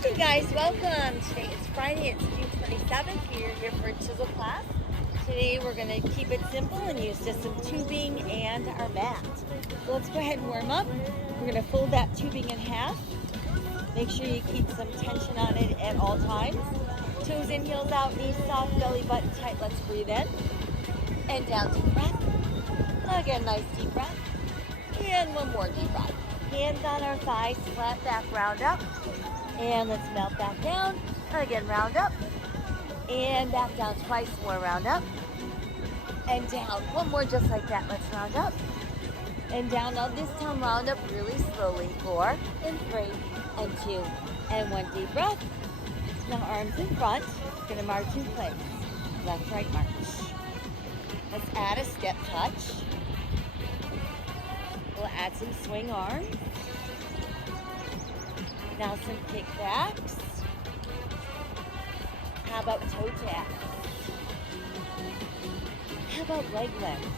Hey guys, welcome. Today is Friday, it's June 27th. We're here for a chisel class. Today we're going to keep it simple and use just some tubing and our mat. So let's go ahead and warm up. We're going to fold that tubing in half. Make sure you keep some tension on it at all times. Toes in, heels out, knees soft, belly button tight. Let's breathe in. And down, deep breath. Again, nice deep breath. And one more deep breath. Hands on our thighs, flat back, round up. And let's melt back down. Again, round up. And back down twice more, round up. And down. One more just like that. Let's round up. And down. Now this time, round up really slowly. 4 and 3 and 2 and 1 deep breath. Now arms in front. Gonna march in place. Left, right, march. Let's add a step touch. We'll add some swing arms. Now some kickbacks. How about toe taps? How about leg lifts?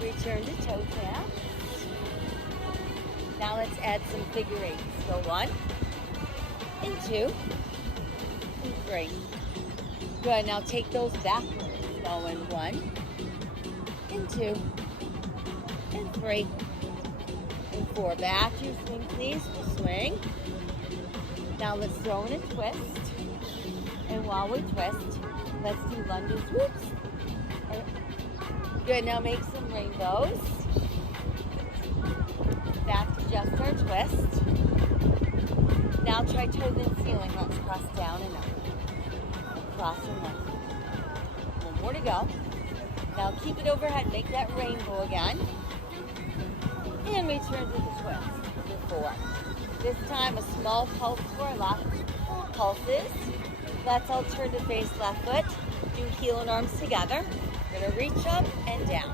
Return to toe taps. Now let's add some figure eights. Go 1 and 2 and 3. Good, now take those backwards. Going 1 and 2 and 3 and 4. Back to your swing, please. Swing. Now let's throw in a twist. And while we twist, let's do lunges. Whoops. Good. Now make some rainbows. Back to just our twist. Now try toes in ceiling. Let's cross down and up. Cross and left. One more to go. Now keep it overhead. Make that rainbow again. And return to the twist. 4. This time a small pulse for a lot of pulses. Let's alternative face left foot. Do heel and arms together. We're going to reach up and down.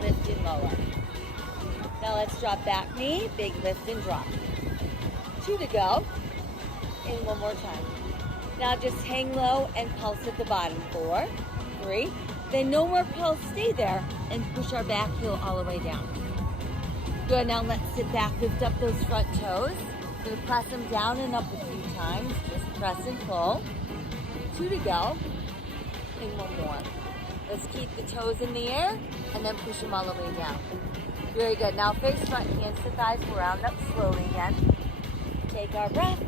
Lift and lower. Now let's drop back knee. Big lift and drop. 2 to go. And one more time. Now just hang low and pulse at the bottom. 4, 3. Then no more pulse. Stay there and push our back heel all the way down. Good, now let's sit back, lift up those front toes. We're going to press them down and up a few times. Just press and pull. 2 to go. And one more. Let's keep the toes in the air and then push them all the way down. Very good. Now face front, hands to thighs. We'll round up slowly again. Take our breath.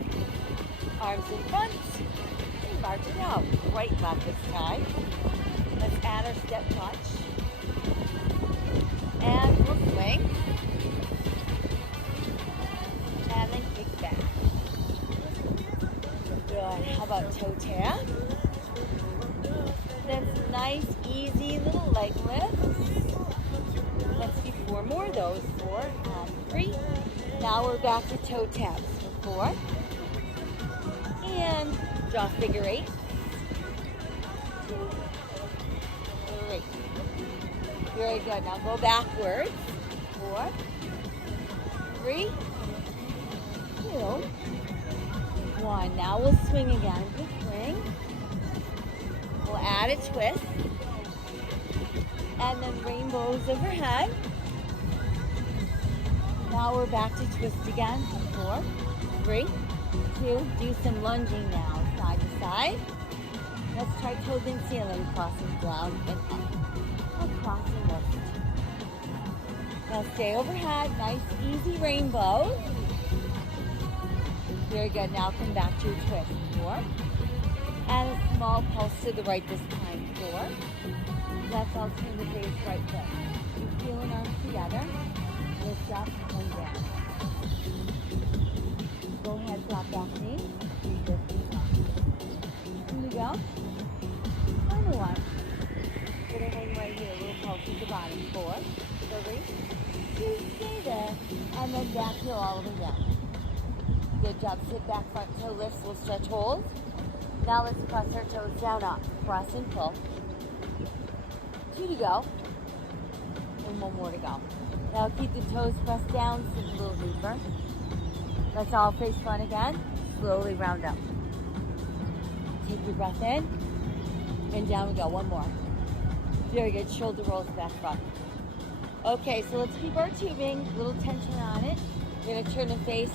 Arms in front. And march it out. Right, left this time. Let's add our step touch. And we'll swing. And then kick back. Good. How about toe tap? Then some nice, easy little leg lifts. Let's do 4 more of those. 4 and 3. Now we're back to toe taps. 4. And draw figure 8. 2, 3. Very good. Now go backwards. 4, 3, 2, 1. Now we'll swing again. Good swing. We'll add a twist. And then rainbows overhead. Now we're back to twist again. 4, 3, 2. Do some lunging now. Side to side. Let's try toes in ceiling. Crossing down and up. Across and lift. Now stay overhead. Nice, easy rainbow. Very good. Now come back to your twist. 4. And a small pulse to the right this time. 4. Let's alternate the face right foot. Heel and arms together. Lift up and down. Go ahead, drop back knee. Lift and up. 2 to go. Final one. Gonna hang right here. A little pulse at the bottom. 4, 3, 2. Stay there. And then back heel all the way down. Good job. Sit back, front toe lifts. We'll stretch hold. Now let's press our toes down up. Press and pull. 2 to go. And 1 more to go. Now keep the toes pressed down. Sit a little deeper. Let's all face front again. Slowly round up. Take your breath in. And down we go. 1 more. Very good. Shoulder rolls back front. Okay, so let's keep our tubing. A little tension on it. We're going to turn and face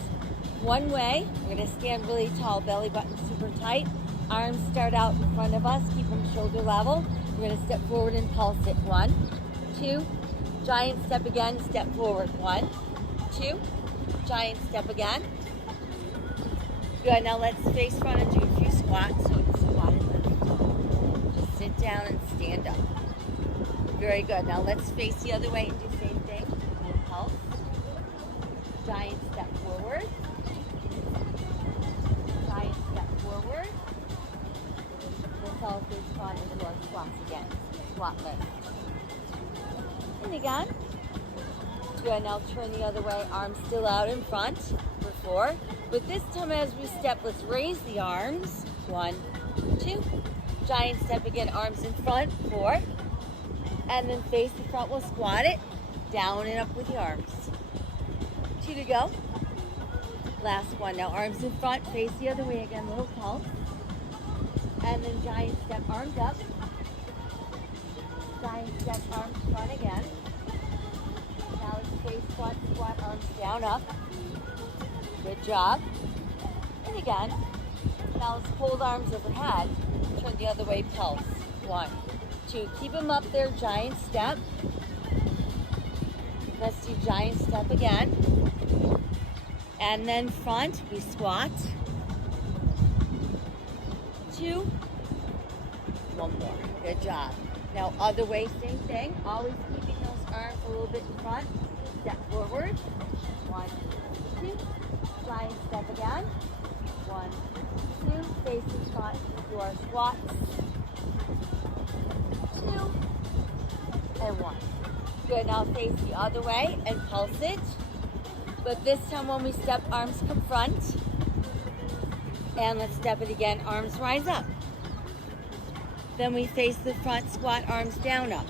one way. We're gonna stand really tall, belly button super tight. Arms start out in front of us, keep them shoulder level. We're gonna step forward and pulse it. 1, 2, giant step again, step forward. 1, 2, giant step again. Good, now let's face front and do a few squats. So it's squat and lift. Just sit down and stand up. Very good, now let's face the other way and do the same thing. We'll pulse. Giant step forward. Giant step forward. We'll pulse face front and do our squats again. Squat lift. And again. Good, now turn the other way, arms still out in front for 4. But this time as we step, let's raise the arms. 1, 2. Giant step again, arms in front. 4. And then face the front, we'll squat it. Down and up with the arms. 2 to go. Last one. Now arms in front, face the other way again, little pulse. And then giant step, arms up. Giant step, arms front again. Now let's face front, squat, arms down, up. Good job. And again. Now let's hold arms overhead. Turn the other way, pulse. 1, 2. Keep them up there, giant step. Let's do giant step again. And then front, we squat. 2. One more. Good job. Now other way, same thing. Always keeping those arms a little bit in front. Step forward. 1, 2. Giant step again. 1, 2. Face in front. Do our squats. 2 and 1. Good. Now face the other way and pulse it. But this time when we step, arms come front. And let's step it again. Arms rise up. Then we face the front, squat, arms down, up.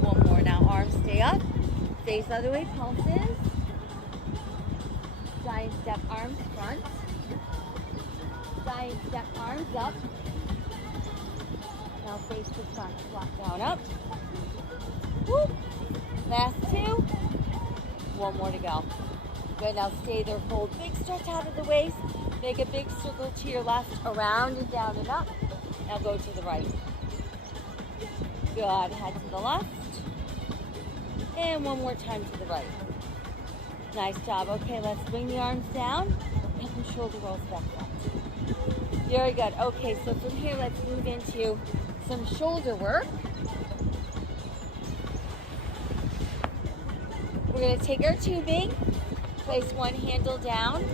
One more. Now arms stay up. Face other way, pulses. Giant step, arms front. Giant step, arms up. Now face the front, squat down, up. Woo. Last 2. One more to go. Good, now stay there, hold. Big stretch out of the waist. Make a big circle to your left, around and down and up. Now go to the right. Good, head to the left. And one more time to the right. Nice job. Okay, let's bring the arms down. Hip and shoulder rolls back front. Very good. Okay, so from here, let's move into some shoulder work. We're going to take our tubing, place one handle down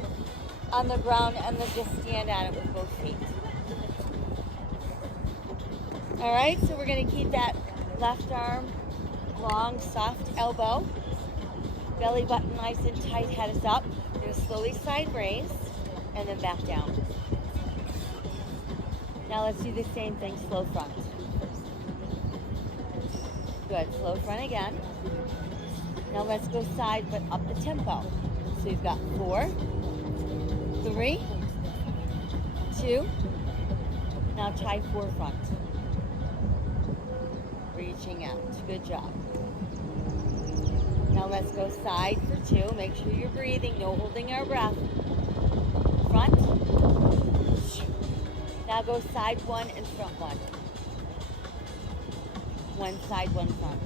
on the ground, and then just stand on it with both feet. All right, so we're going to keep that left arm long, soft elbow. Belly button nice and tight, head is up. We're going to slowly side raise and then back down. Now let's do the same thing, slow front. Good, slow front again. Now let's go side, but up the tempo. So we've got 4, 3, 2. Now try 4 front. Reaching out. Good job. Now let's go side for 2. Make sure you're breathing. No holding our breath. Front. Now go side 1 and front 1. One side, one front.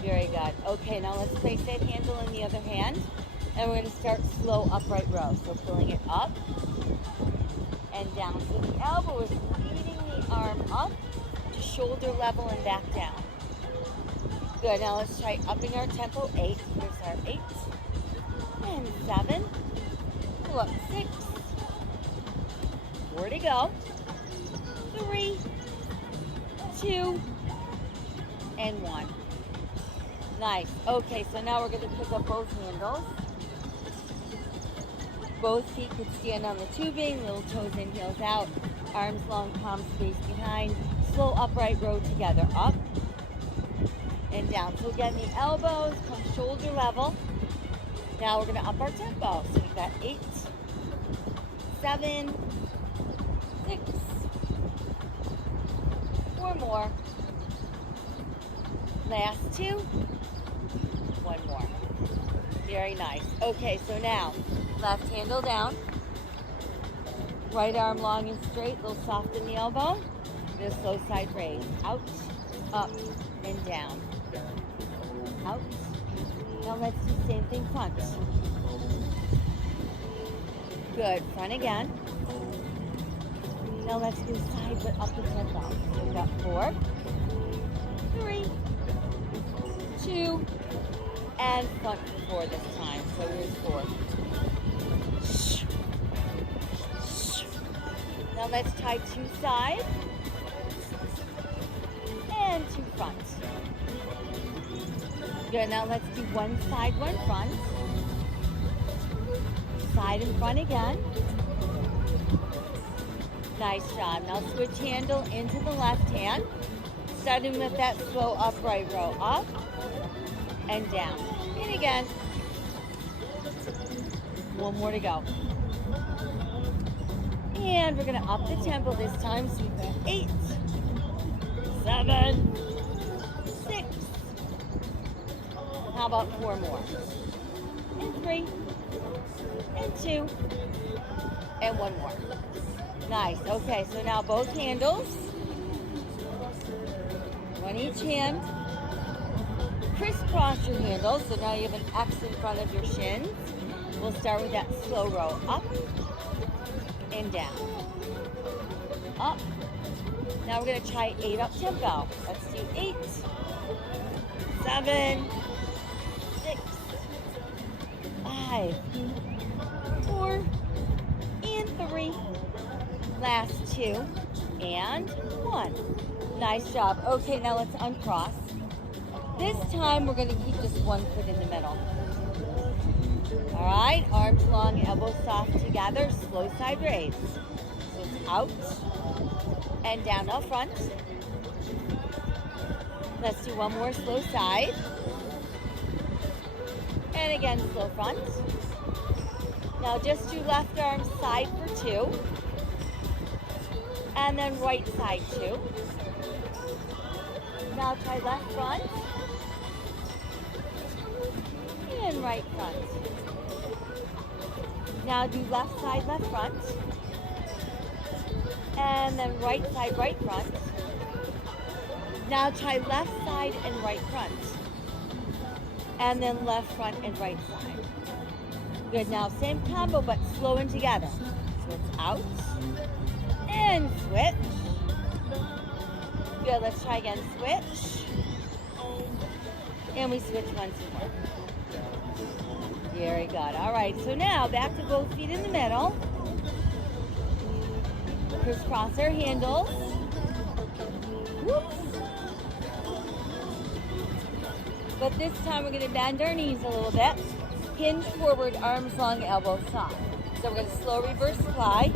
Very good. Okay, now let's place that handle in the other hand. And we're going to start slow upright row. So pulling it up and down. So the elbow is leading the arm up to shoulder level and back down. Good. Now let's try upping our tempo. 8. Here's our 8. And 7. Pull up 6. 4 to go. 3, 2, and 1. Nice. Okay, so now we're going to pick up both handles. Both feet could stand on the tubing, little toes in, heels out, arms long, palms spaced behind. Slow upright row together, up and down. So again, the elbows come shoulder level. Now we're going to up our tempo. So we've got 8, 7, 6, 4 more. Last 2. one more. Very nice. Okay, so now, left handle down. Right arm long and straight, a little soft in the elbow. Do a slow side raise. Out, up, and down. Out. Now let's do the same thing front. Good. Front again. Now let's go side but up the tempo. So we've got 4, 3, 2, and front for 4 this time. So here's 4. Now let's try 2 sides and 2 front. Good, now let's do 1 side, 1 front. Side and front again. Nice job. Now switch handle into the left hand. Starting with that slow upright row. Up and down. And again. One more to go. And we're going to up the tempo this time. So we've got 8, 7, 6. How about 4 more? And 3, and 2, and 1 more. Nice. Okay, so now both handles. One each hand. Crisscross your handles. So now you have an X in front of your shins. We'll start with that slow row. Up and down. Up. Now we're going to try 8 up tempo. Let's do 8, 7, 6, 5, 4, and 3. Last 2 and 1. Nice job. Okay, now let's uncross. This time we're going to keep just 1 foot in the middle. All right, arms long, elbows soft together, slow side raise. So it's out and down up front. Let's do 1 more slow side. And again, slow front. Now just do left arm side for 2. And then right side 2. Now try left front. And right front. Now do left side, left front. And then right side, right front. Now try left side and right front. And then left front and right side. Good, now same combo but slow and together. So it's out and switch. Good, let's try again, switch. And we switch once more. Very good. All right, so now back to both feet in the middle. Crisscross our handles. Whoops. But this time we're going to bend our knees a little bit. Hinge forward, arms long, elbows soft. So we're going to slow reverse fly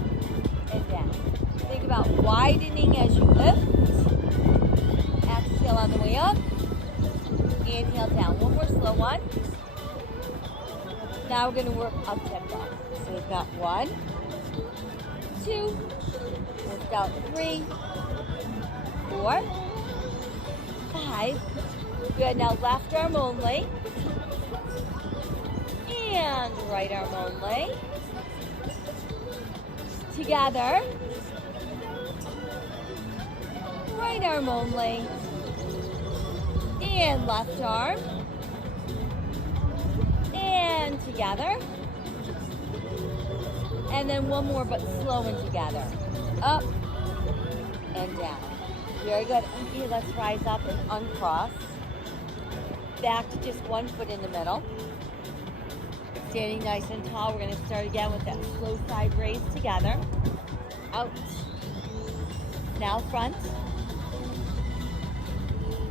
and down. Think about widening as you lift. Exhale on the way up. Inhale down. One more slow one. Now we're going to work up tempo. So we've got 1, 2, we've got 3, 4, 5. Good. Now left arm only. And right arm only. Together. Right arm only. And left arm. And together. And then 1 more, but slow and together. Up and down. Very good. Okay, let's rise up and uncross. Back to just 1 foot in the middle. Standing nice and tall. We're going to start again with that slow side raise together. Out. Now front.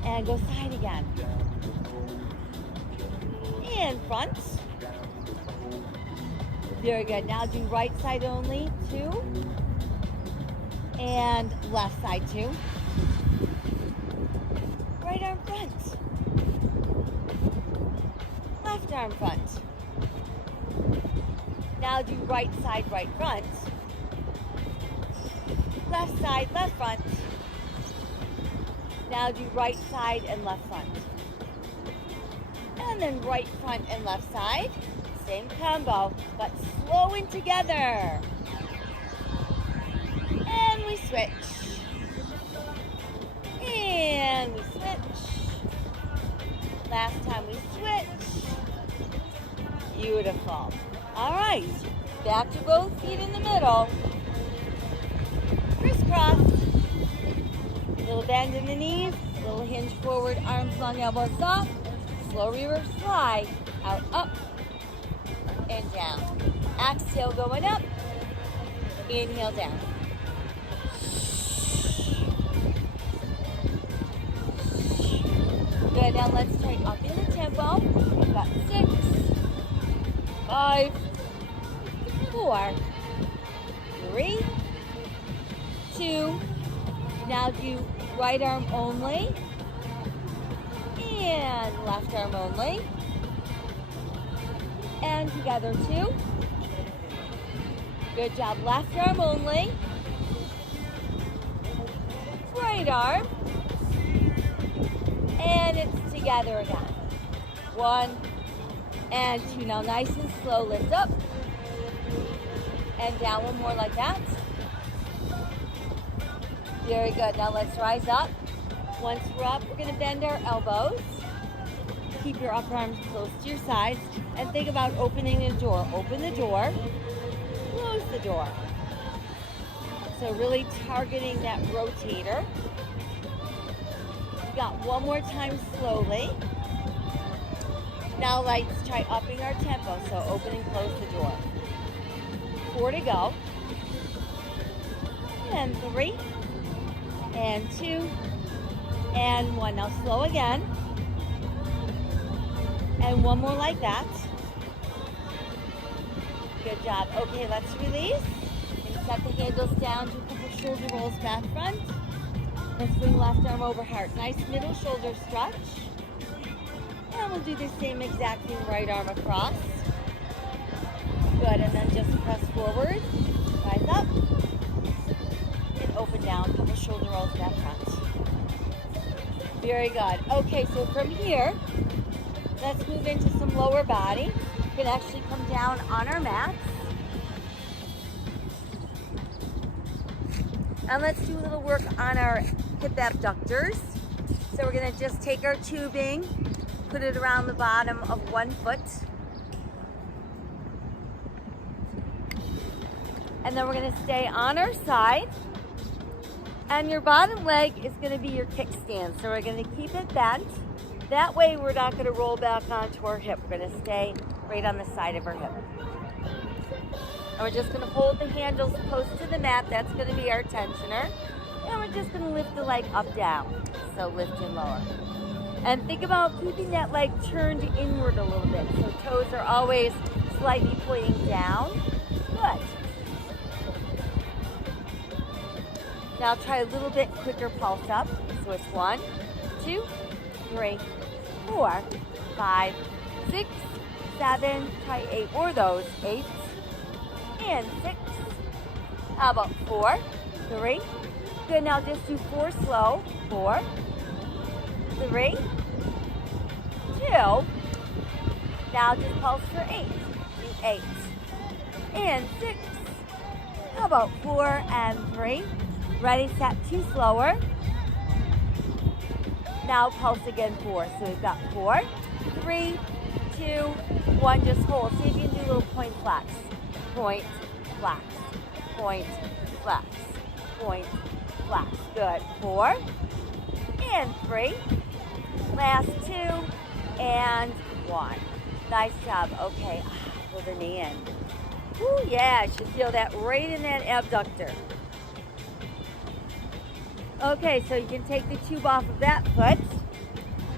And go side again. And front. Very good. Now do right side only, 2. And left side 2. Right arm front. Left arm front. Now do right side, right front. Left side, left front. Now do right side and left front. And then right front and left side. Same combo, but slowing together. And we switch. And we switch. Last time we switch. Beautiful. All right, back to both feet in the middle. Crisscross. Little bend in the knees, little hinge forward, arms long, elbows soft. Slow reverse fly, out, up, and down. Exhale going up, inhale down. Good, now let's try up in the tempo. We've got 6, 5, 4, 3, 2, now do right arm only, and left arm only, and together 2. Good job, left arm only, right arm, and it's together again. 1 and 2. Now nice and slow, lift up, and down. One more like that. Very good. Now let's rise up. Once we're up, we're going to bend our elbows. Keep your upper arms close to your sides. And think about opening the door. Open the door. Close the door. So really targeting that rotator. We got one more time slowly. Now let's try upping our tempo. So open and close the door. 4 to go. And 3. And 2, and 1. Now slow again. And one more like that. Good job. Okay, let's release. And set the handles down, do a couple shoulder rolls back front. Let's bring left arm over heart. Nice middle shoulder stretch. And we'll do the same exact thing, right arm across. Good, and then just press forward. Rise up. Open down, couple shoulder rolls back front. Very good. Okay, so from here, let's move into some lower body. We can actually come down on our mats. And let's do a little work on our hip abductors. So we're gonna just take our tubing, put it around the bottom of one foot. And then we're gonna stay on our side. And your bottom leg is going to be your kickstand. So we're going to keep it bent. That way we're not going to roll back onto our hip. We're going to stay right on the side of our hip. And we're just going to hold the handles close to the mat. That's going to be our tensioner. And we're just going to lift the leg up, down. So lift and lower. And think about keeping that leg turned inward a little bit. So toes are always slightly pointing down. Good. Now try a little bit quicker pulse up. So it's 1, 2, 3, 4, 5, 6, 7, try 8 more of those. 8 and 6. How about 4, 3? Good, now just do 4 slow. 4, 3, 2. Now just pulse for 8. Do 8 and 6. How about 4 and 3? Ready, set, 2 slower. Now pulse again, 4. So we've got 4, 3, 2, 1. Just hold. See if you can do little point flex. Point, flex. Point, flex. Point, flex. Good. 4 and 3. Last 2 and 1. Nice job. Okay. Pull the knee in. Ooh, yeah. You should feel that right in that abductor. Okay, so you can take the tube off of that foot,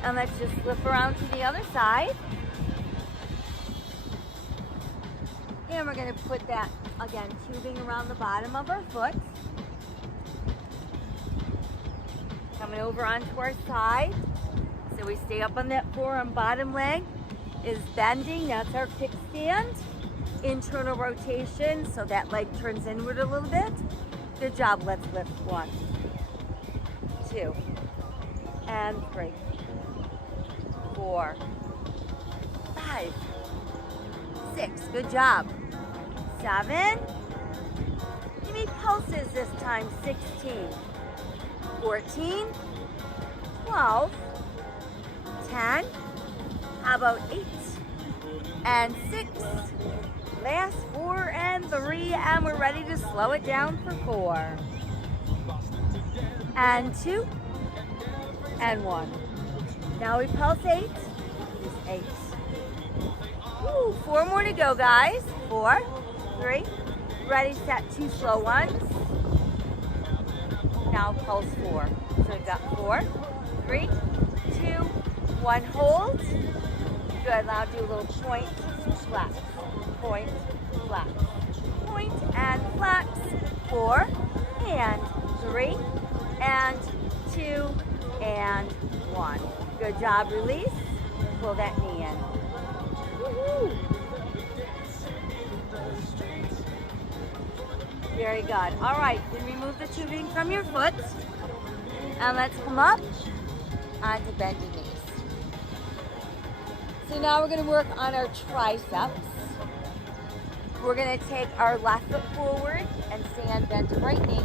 and let's just flip around to the other side. And we're going to put that, again, tubing around the bottom of our foot. Coming over onto our side. So we stay up on that forearm. Bottom leg is bending. That's our kickstand. Internal rotation, so that leg turns inward a little bit. Good job. Let's lift. 1, 2, and 3, 4, 5, 6, good job. 7, give me pulses this time, 16, 14, 12, 10, how about 8, and 6, last 4 and 3, and we're ready to slow it down for 4, and 2, and 1. Now we pulse 8, 8. Ooh, 4 more to go, guys. 4, 3, ready, set, 2 slow ones. Now pulse 4. So we've got 4, 3, 2, 1, hold. Good, now do a little point, flex, point, flex, point, and flex. 4, and 3, and 2, and 1. Good job, release. Pull that knee in. Woo-hoo. Very good. All right, then remove the tubing from your foot. And let's come up onto bended knees. So now we're going to work on our triceps. We're going to take our left foot forward and stand bent to right knee.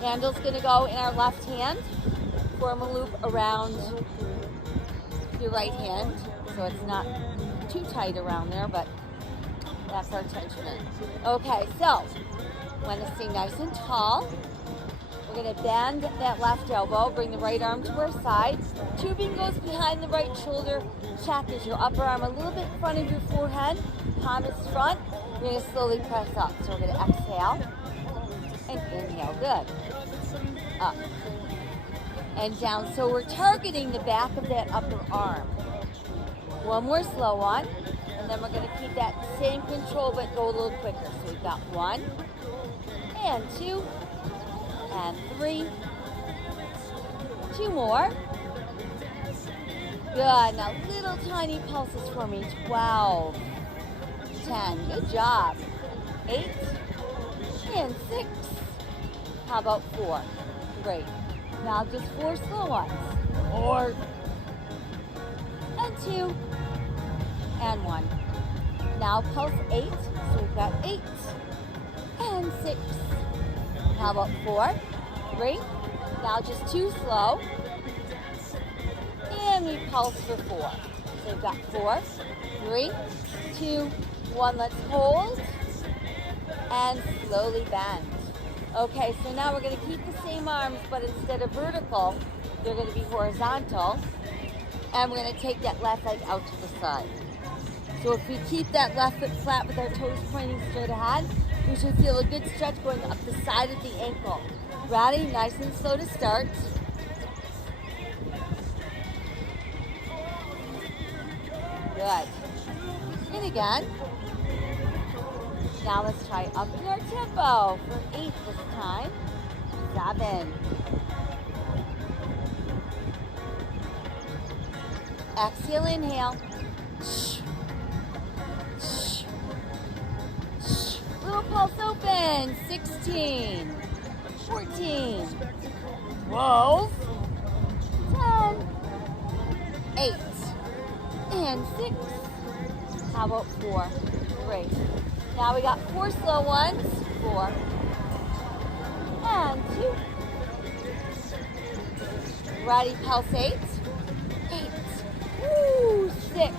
Handle's going to go in our left hand. Form a loop around your right hand, so it's not too tight around there, but that's our tensioner. Okay, so want to stay nice and tall. We're going to bend that left elbow, bring the right arm to our side. Tubing goes behind the right shoulder. Check is your upper arm a little bit in front of your forehead. Palm is front. You're going to slowly press up. So we're going to exhale and inhale. Good. Up and down. So we're targeting the back of that upper arm. One more slow one, and then we're going to keep that same control but go a little quicker. So we've got 1 and 2 and 3. 2 more. Good. Now little tiny pulses for me. 12, 10. Good job. 8 and 6. How about 4? Great. Now just 4 slow ones. 4 and 2 and 1. Now pulse 8. So we've got 8 and 6. How about 4? 3. Now just 2 slow. And we pulse for 4. So we've got 4, 3, 2, 1. Let's hold. And slowly bend. Okay, so now we're going to keep the same arms, but instead of vertical, they're going to be horizontal. And we're going to take that left leg out to the side. So if we keep that left foot flat with our toes pointing straight ahead, we should feel a good stretch going up the side of the ankle. Ready? Nice and slow to start. Good. And again. Now let's try up in our tempo for 8 this time. 7. Exhale, inhale. Little pulse open. 16, 14, 12, 10, 8, and 6. How about 4? Great. Now we got 4 slow ones. 4 and 2. Ready, pulse 8. 8. Woo, 6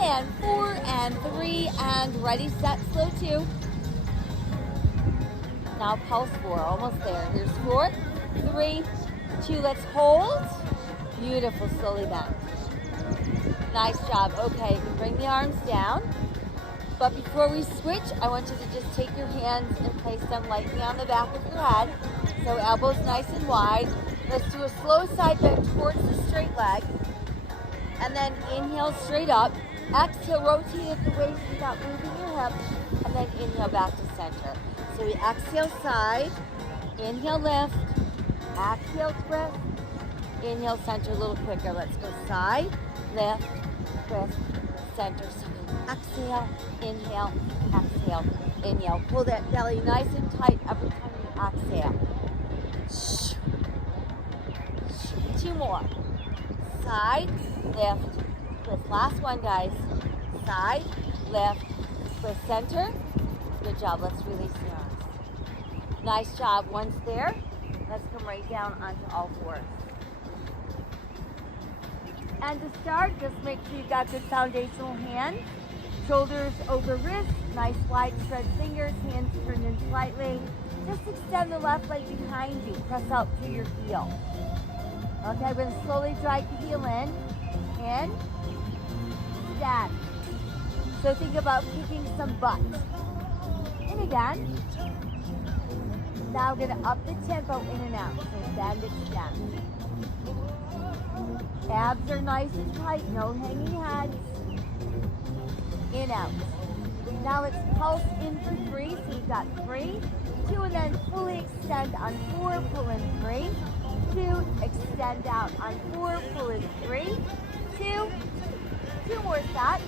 and 4 and 3 and ready, set, slow 2. Now pulse 4, almost there. Here's 4, 3, 2. Let's hold. Beautiful, slowly bend. Nice job. Okay, you can bring the arms down. But before we switch, I want you to just take your hands and place them lightly on the back of your head. So elbows nice and wide. Let's do a slow side bend towards the straight leg. And then inhale straight up. Exhale, rotate at the waist without moving your hips. And then inhale back to center. So we exhale side. Inhale lift. Exhale twist. Inhale center a little quicker. Let's go side, lift, twist, center. So exhale, inhale, exhale, inhale. Pull that belly nice and tight every time you exhale. 2 more. side, lift, twist. Last one, guys. Side, lift, twist, center. Good job. Let's release the arms. Nice job. Once there, let's come right down onto all fours. And to start, just make sure you've got good foundational hands. Shoulders over wrists, nice wide spread fingers, hands turned in slightly. Just extend the left leg behind you. Press out to your heel. Okay, we're going to slowly drag the heel in. In. Stand. So think about kicking some butt. In again. Now we're going to up the tempo in and out. So stand, extend. Abs are nice and tight, no hanging heads. In, out. Now let's pulse in for 3. So we've got 3, 2, and then fully extend on 4, pull in 3, 2, extend out on 4, pull in 3, 2, 2 more sets.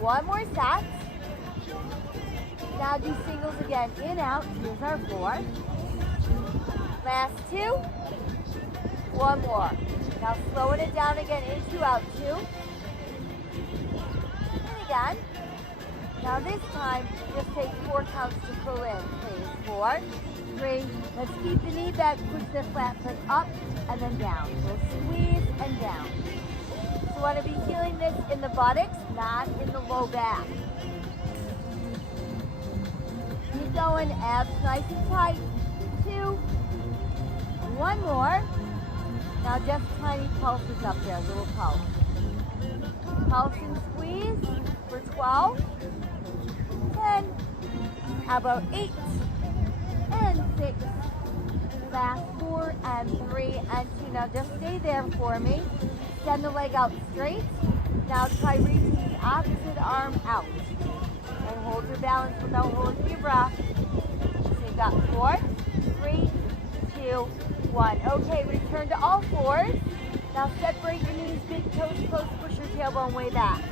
1 more set. Now do singles again, in, out. Here's our 4. Last 2. 1 more. Now slowing it down again, in, 2, out, 2. And again. Now this time, just take 4 counts to pull in, please. 4, 3. Let's keep the knee back, push the flat foot up, and then down. We'll squeeze and down. So you want to be feeling this in the buttocks, not in the low back. Keep going, abs nice and tight. 2. 1 more. Now just tiny pulses up there, little pulse. Pulse and squeeze for 12, 10, how about 8, and 6, last 4, and 3, and 2. Now just stay there for me. Send the leg out straight. Now try reaching the opposite arm out. And hold your balance without holding your breath. So you've got 4, 3, 2, 1. Okay, return to all fours. Now separate your knees, big toes close, push your tailbone way back.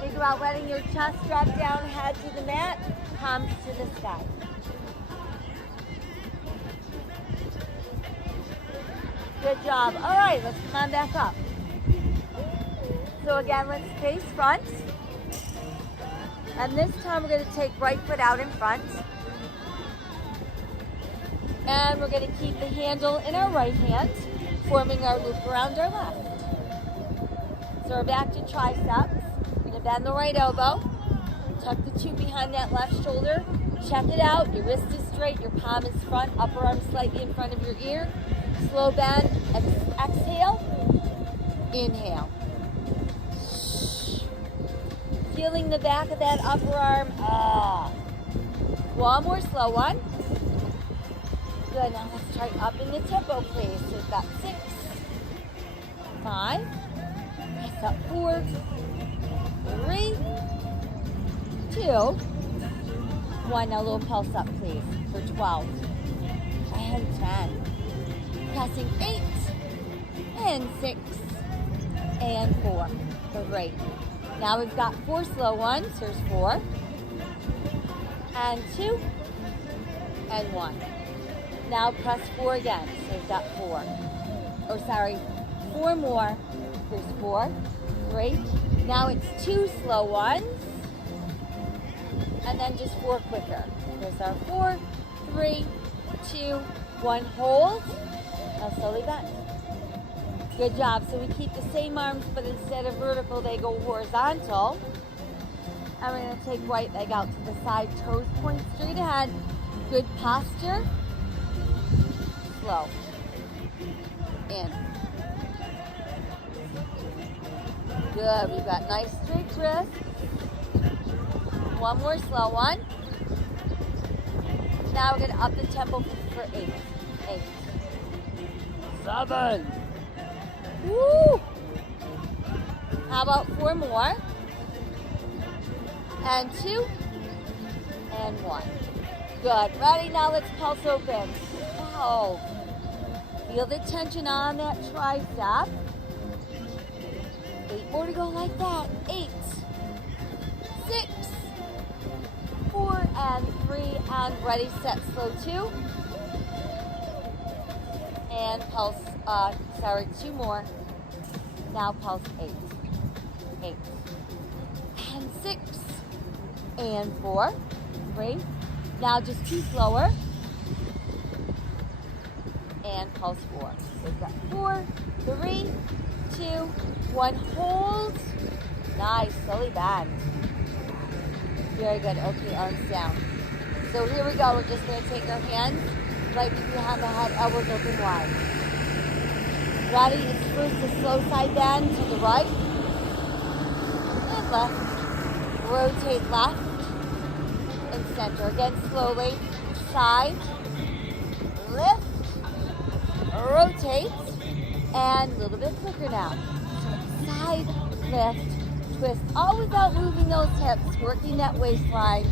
Think about letting your chest drop down, head to the mat, palms to the sky. Good job. All right, let's come on back up. So again, let's face front. And this time we're going to take right foot out in front. And we're going to keep the handle in our right hand, forming our loop around our left. So we're back to triceps. We're going to bend the right elbow. Tuck the 2 behind that left shoulder. Check it out. Your wrist is straight. Your palm is front. Upper arm slightly in front of your ear. Slow bend. Exhale. Inhale. Feeling the back of that upper arm. One more slow one. Good. Now let's try up in the tempo, please. So we've got 6, 5, press up 4, 3, 2, 1. Now a little pulse up, please, for 12 and 10. Pressing 8 and 6 and 4. Great. Now we've got 4 slow ones. Here's 4 and 2 and 1. Now press 4 again. So we've got 4. 4 more. Here's 4. Great. Now it's 2 slow ones. And then just 4 quicker. Here's our 4, 3, 2, 1. Hold. Now slowly bend. Good job. So we keep the same arms, but instead of vertical, they go horizontal. And we're going to take right leg out to the side. Toes point straight ahead. Good posture. Slow. In. Good. We've got nice straight wrists. 1 more slow one. Now we're going to up the tempo for 8. 8. 7. Woo! How about 4 more? And 2. And 1. Good. Ready? Now let's pulse open. Wow. Feel the tension on that tricep. 8 more to go like that. 8. 6. 4 and 3 and ready, set, slow 2. And pulse 2 more. Now pulse 8. 8. And 6. And 4. 3. Now just 2 slower. And pulse 4. We've got 4, 3, 2, 1. Hold. Nice. Slowly bend. Very good. Okay, arms down. So here we go. We're just going to take our hands right behind the head, elbows open wide. Ready? It's first a slow side bend to the right and left. Rotate left and center. Again, slowly. Side, lift, rotate, and a little bit quicker now. Side, lift, twist, all without moving those hips, working that waistline.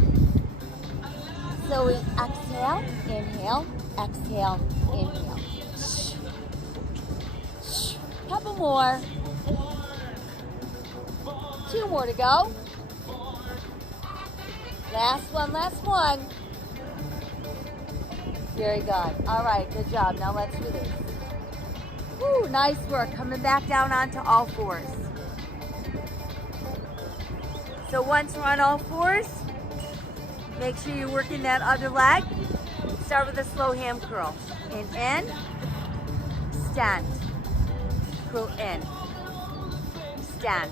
So we exhale, inhale, exhale, inhale. Couple more. 2 more to go. Last one. Very good. All right, good job. Now let's release. Woo, nice work. Coming back down onto all fours. So once we're on all fours, make sure you're working that other leg. Start with a slow ham curl. In, stand. Curl in, stand.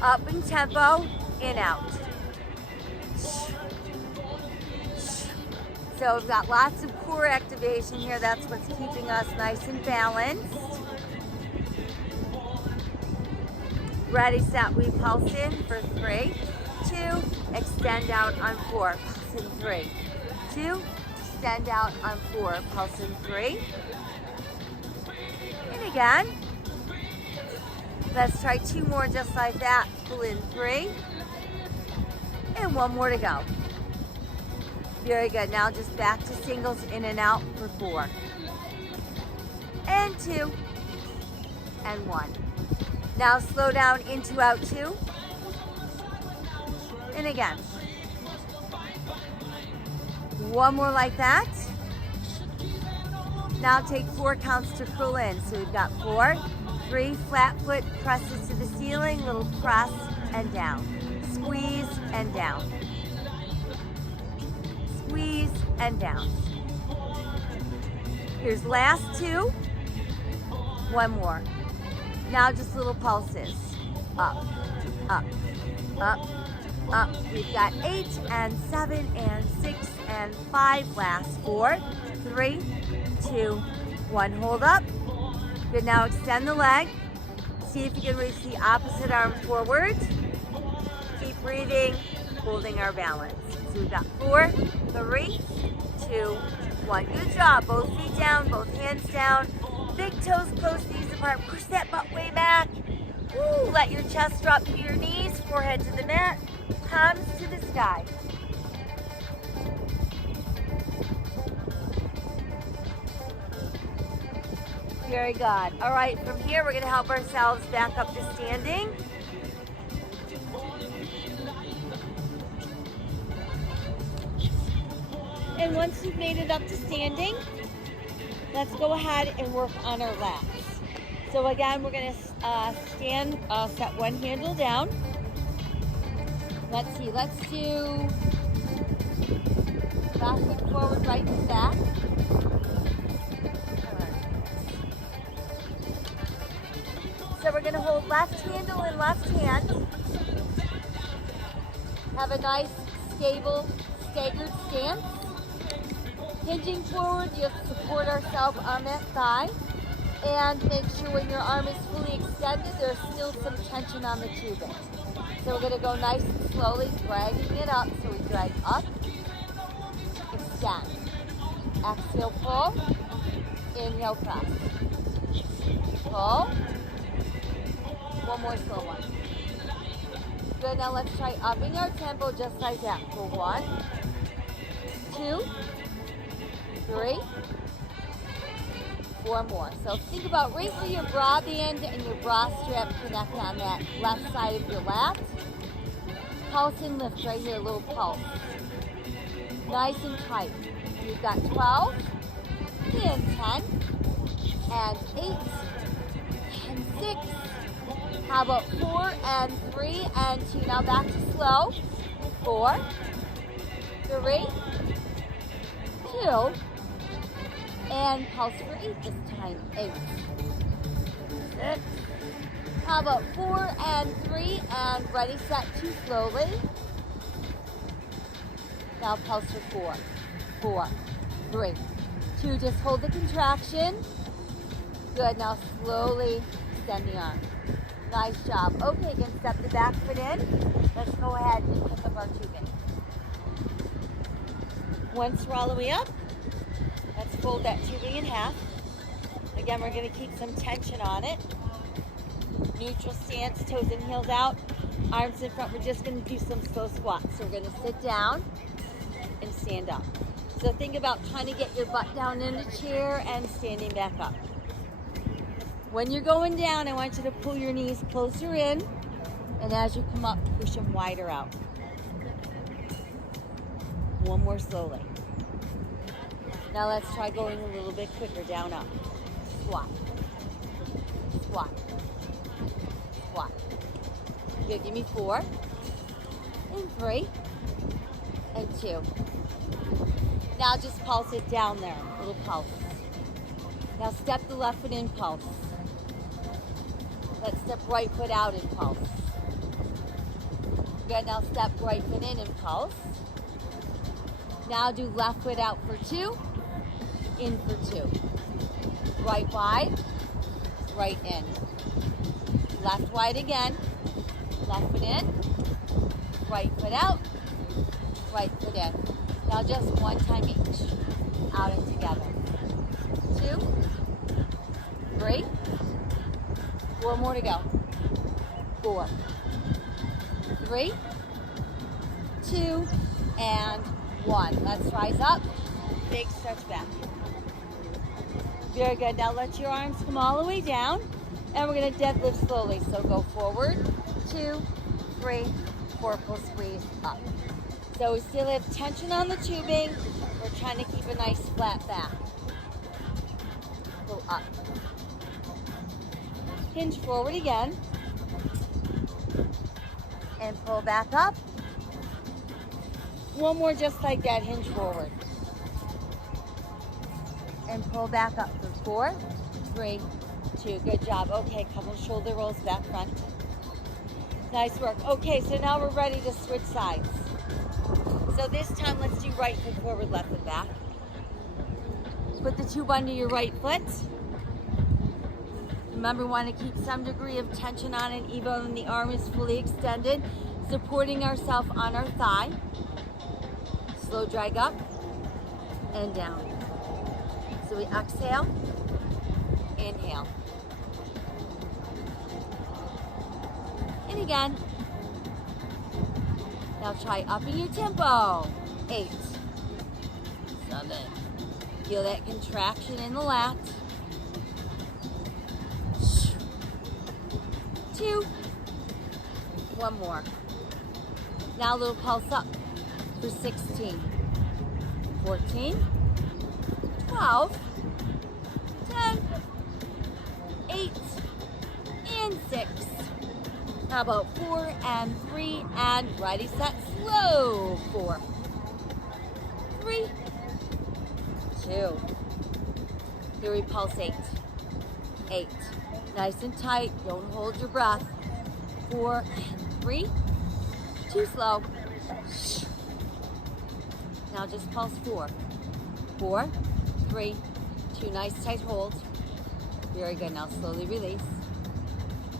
Up in tempo, in, out. So we've got lots of core activation here. That's what's keeping us nice and balanced. Ready, set, we pulse in for 3, 2, extend out on 4, pulse in 3, 2, extend out on 4, pulse in 3, and again. Let's try 2 more just like that. Pull in 3, and 1 more to go. Very good. Now just back to singles, in and out for 4, and 2, and 1. Now slow down into out 2, and again. 1 more like that. Now take 4 counts to curl in. So we've got 4, 3, flat foot presses to the ceiling, little press and down. Squeeze and down. Squeeze and down. Here's last 2. 1 more. Now just little pulses. Up, up, up, up. We've got 8 and 7 and 6 and 5. Last 4, 3, 2, 1. Hold up. Good. Now extend the leg. See if you can reach the opposite arm forward. Keep breathing, holding our balance. So we've got 4, 3, 2, 1. Good job. Both feet down, both hands down. Big toes close, knees apart. Push that butt way back. Woo, let your chest drop to your knees, forehead to the mat, palms to the sky. Very good. All right, from here we're going to help ourselves back up to standing. And once you've made it up to standing, let's go ahead and work on our lats. So again, we're going to stand, set one handle down. Let's see, let's do back and forward, right and back. So we're going to hold left handle in left hand. Have a nice, stable, staggered stance. Hinging forward, you have to support ourselves on that thigh. And make sure when your arm is fully extended, there's still some tension on the tubing. So we're going to go nice and slowly, dragging it up. So we drag up, extend. Exhale, pull. Inhale, press. Pull. One more slow one. Good, now let's try upping our tempo just like that. For 1, 2, 3, 4 more. So think about right where your bra band and your bra strap connect on that left side of your lat. Pulse and lift right here, a little pulse. Nice and tight. You've got 12, and 10, and 8, and 6. How about 4 and 3 and 2? Now back to slow. 4, 3, 2, and pulse for 8 this time. 8, 6. How about 4 and 3 and ready, set, 2 slowly. Now pulse for 4, 4, 3, 2. Just hold the contraction. Good. Now slowly extend the arm. Nice job. Okay, again, step the back foot in. Let's go ahead and pick up our tubing. Once we're all the way up, let's fold that tubing in half. Again, we're going to keep some tension on it. Neutral stance, toes and heels out, arms in front. We're just going to do some slow squats. So we're going to sit down and stand up. So think about trying to get your butt down in the chair and standing back up. When you're going down, I want you to pull your knees closer in, and as you come up, push them wider out. One more slowly. Now let's try going a little bit quicker, down, up. Squat, squat, squat. Good, give me 4, and 3, and 2. Now just pulse it down there, a little pulse. Now step the left foot in, pulse. Let's step right foot out and pulse. Good, now step right foot in and pulse. Now do left foot out for 2, in for 2. Right wide, right in. Left wide again, left foot in, right foot out, right foot in. Now just one time each, out and together. 2, 3, 4 more to go. 4, 3, 2, and 1. Let's rise up. Big stretch back. Very good. Now let your arms come all the way down, and we're going to deadlift slowly. So go forward, 2, 3, 4, pull, squeeze, up. So we still have tension on the tubing. We're trying to keep a nice flat back. Pull up. Hinge forward again. And pull back up. One more just like that, hinge forward. And pull back up for 4, 3, 2. Good job. Okay, couple shoulder rolls back front. Nice work. Okay, so now we're ready to switch sides. So this time let's do right foot forward, left foot back. Put the tube under your right foot. Remember, we want to keep some degree of tension on it even when the arm is fully extended, supporting ourselves on our thigh. Slow drag up and down. So we exhale, inhale. And again. Now try upping your tempo. 8, 7. Feel that contraction in the lat. 2. One more. Now a little pulse up for 16, 14, 12, 10, 8, and 6. How about 4 and 3 and ready, set, slow. 4, 3, 2. Here we pulse 8, 8. Nice and tight, don't hold your breath. 4 and 3, 2 slow. Now just pulse 4, 4, 3, 2. Nice tight hold. Very good, now slowly release.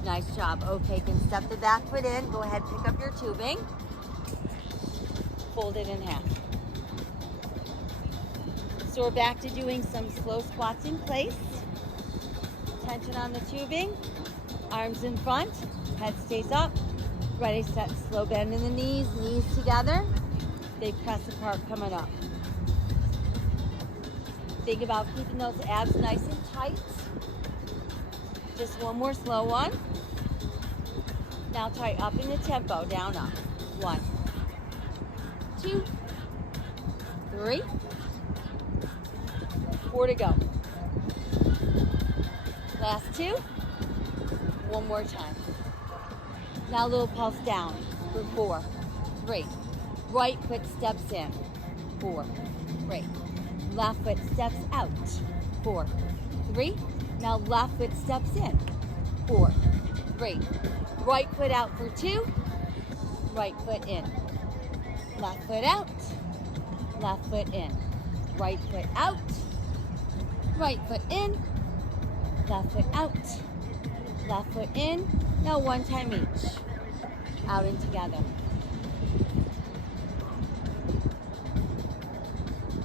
Nice job. Okay, you can step the back foot in. Go ahead, pick up your tubing. Fold it in half. So we're back to doing some slow squats in place. Tension on the tubing. Arms in front. Head stays up. Ready, set, slow bend in the knees. Knees together. They press apart coming up. Think about keeping those abs nice and tight. Just one more slow one. Now try upping the tempo, down, up. 1, 2, 3, 4 to go. Last 2. One more time. Now a little pulse down for 4, 3. Right foot steps in. 4, 3. Left foot steps out. 4, 3. Now left foot steps in. 4, 3. Right foot out for 2. Right foot in. Left foot out. Left foot in. Right foot out. Right foot in. Left foot out. Left foot in. Now one time each. Out and together.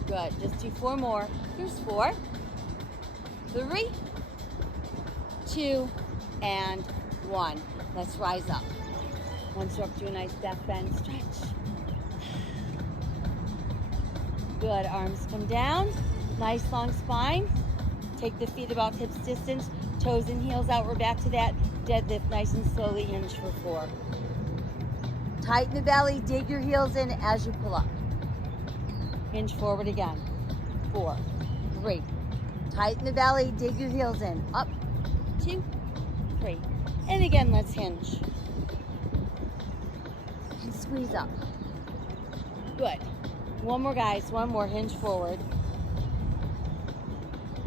Good. Just do 4 more. Here's 4, 3, 2, and 1. Let's rise up. Once you're up, do a nice back bend stretch. Good. Arms come down. Nice long spine. Take the feet about hips distance. Toes and heels out. We're back to that deadlift. Nice and slowly hinge for 4. Tighten the belly. Dig your heels in as you pull up. Hinge forward again. 4, 3. Tighten the belly. Dig your heels in. Up. 2, 3. And again, let's hinge. And squeeze up. Good. One more, guys. One more. Hinge forward.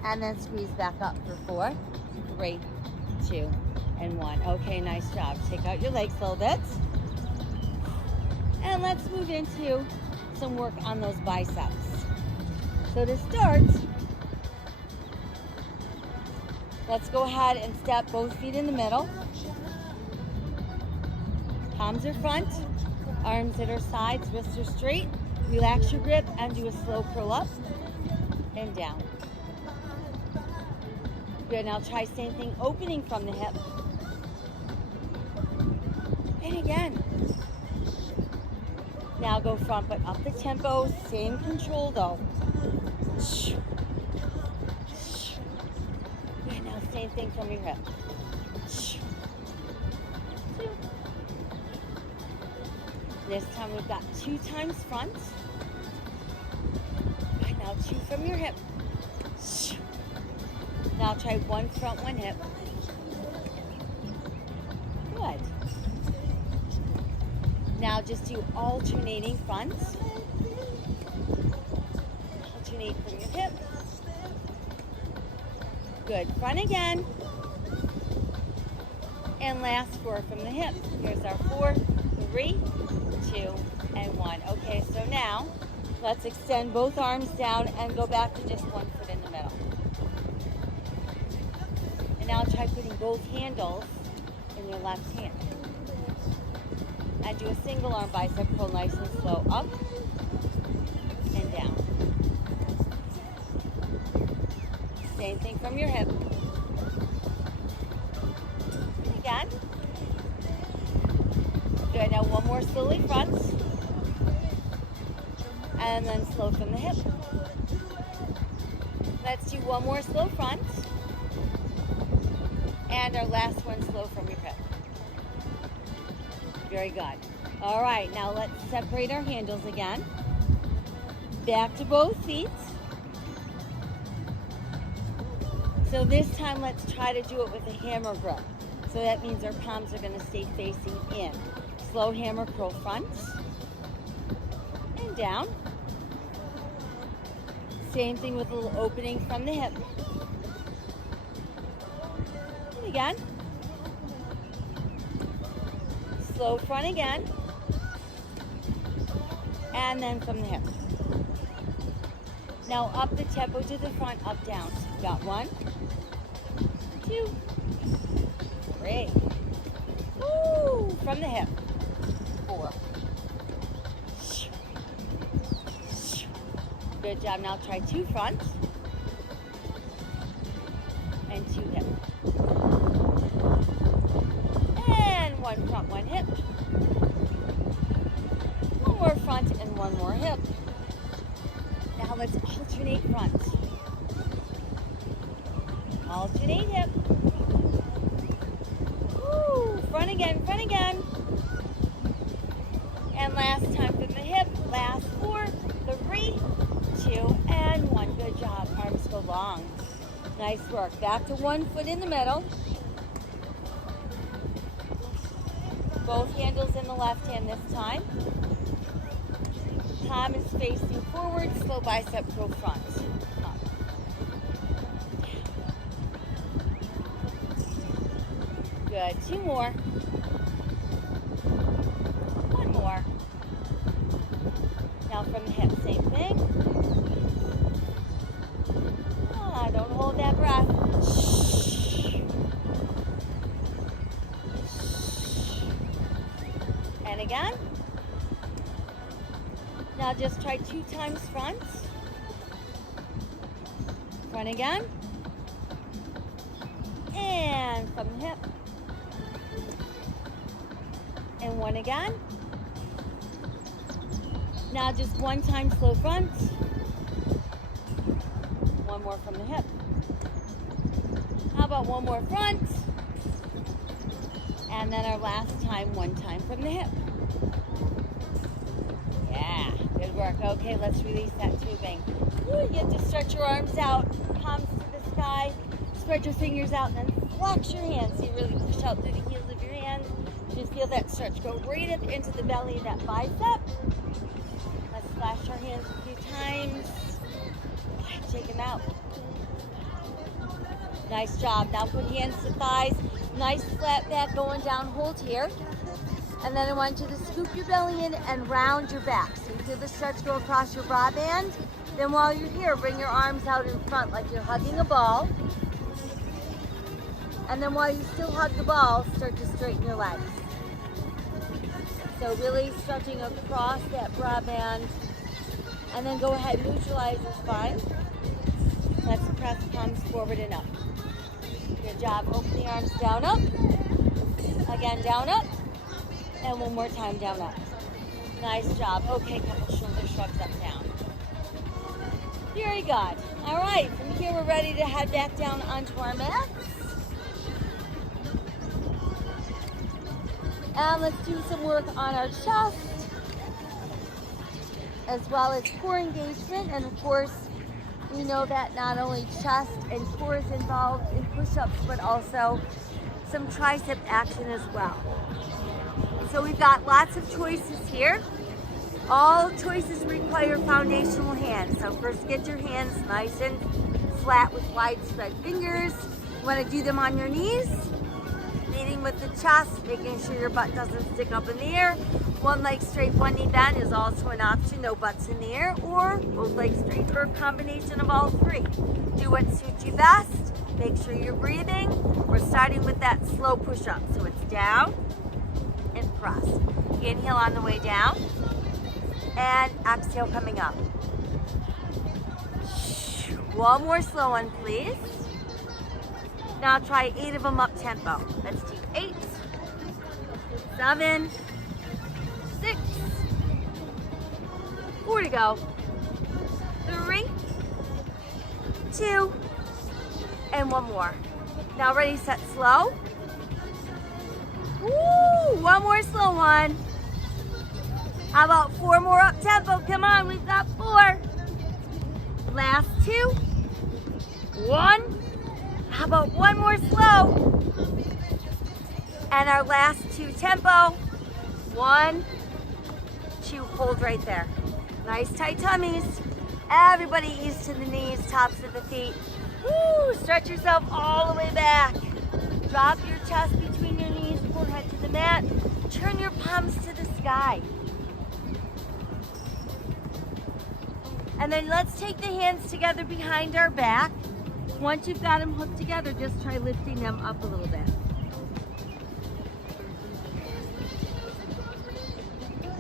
And then squeeze back up for 4, 3, 2, and 1. Okay, nice job. Take out your legs a little bit. And let's move into some work on those biceps. So to start, let's go ahead and step both feet in the middle. Palms are front, arms at our sides, wrists are straight. Relax your grip and do a slow curl up and down. Good, now try same thing, opening from the hip. And again. Now go front, but up the tempo, same control though. Good, now same thing from your hip. This time we've got 2 times front. Good, now 2 from your hip. Now try 1 front, 1 hip. Good. Now just do alternating front. Alternate from your hip. Good. Front again. And last 4 from the hip. Here's our 4, 3, 2, and 1. Okay, so now let's extend both arms down and go back to just 1 foot in the middle. And now try putting both handles in your left hand. And do a single arm bicep curl nice and slow. Up and down. Same thing from your hip. And again. Good. Now one more slowly front. And then slow from the hip. Let's do one more slow front. And our last one slow from your hip. Very good. All right, now let's separate our handles again. Back to both feet. So this time let's try to do it with a hammer grip. So that means our palms are going to stay facing in. Slow hammer curl front and down. Same thing with a little opening from the hip. And again. Slow front again. And then from the hip. Now up the tempo to the front, up, down. So you've got 1, 2, 3. Woo! From the hip. 4. Good job. Now try 2 front. And 2 hip. And 1 front, 1 hip. 1 more front and 1 more hip. Now let's alternate front. Alternate hip. Woo! Front again, front again. And last time from the hip. Last 4, 3, 2, and 1. Good job. Arms go long. strong. Nice work. Back to 1 foot in the middle. Both handles in the left hand this time. Palm is facing forward, slow bicep curl front. Up. Good. 2 more. 1 more. Now from the hip, same thing. Don't hold that breath. And again. Now just try 2 times front. Front again. And from the hip. And 1 again. Now just 1 time slow front. 1 more from the hip. How about 1 more front? And then our last time, 1 time from the hip. Yeah, good work. Okay, let's release that tubing. Woo, you get to stretch your arms out, palms to the sky. Spread your fingers out and then flex your hands. So you really push out through the heels of your hands. Just feel that stretch. Go right up into the belly of that bicep. Let's flash our hands a few times. Shake them out. Nice job. Now put hands to thighs. Nice flat back going down. Hold here. And then I want you to scoop your belly in and round your back. So you feel the stretch go across your bra band. Then while you're here, bring your arms out in front like you're hugging a ball. And then while you still hug the ball, start to straighten your legs. So really stretching across that bra band. And then go ahead and neutralize your spine. Let's press palms forward and up. Good job. Open the arms down, up. Again, down, up. And 1 more time, down, up. Nice job. Okay, couple shoulder shrugs up, down. Very good. All right, from here we're ready to head back down onto our mats. And let's do some work on our chest, as well as core engagement. And of course, we know that not only chest and core is involved in push-ups, but also some tricep action as well. So we've got lots of choices here. All choices require foundational hands. So first get your hands nice and flat with widespread fingers. You want to do them on your knees, leading with the chest, making sure your butt doesn't stick up in the air. 1 leg straight, 1 knee bend is also an option, no butts in the air, or both legs straight, or a combination of all 3. Do what suits you best. Make sure you're breathing. We're starting with that slow push-up. So it's down and press. Inhale on the way down, and exhale coming up. 1 more slow one, please. Now try 8 of them up tempo. Let's do 8, 7, 6, 4 to go. 3, 2, and 1 more. Now ready, set, slow. Woo! 1 more slow one. How about 4 more up tempo? Come on, we've got 4. Last 2. 1. How about 1 more slow? And our last 2 tempo. 1, 2, hold right there. Nice tight tummies. Everybody ease to the knees, tops of the feet. Woo! Stretch yourself all the way back. Drop your chest between your knees, forehead to the mat. Turn your palms to the sky. And then let's take the hands together behind our back. Once you've got them hooked together, just try lifting them up a little bit.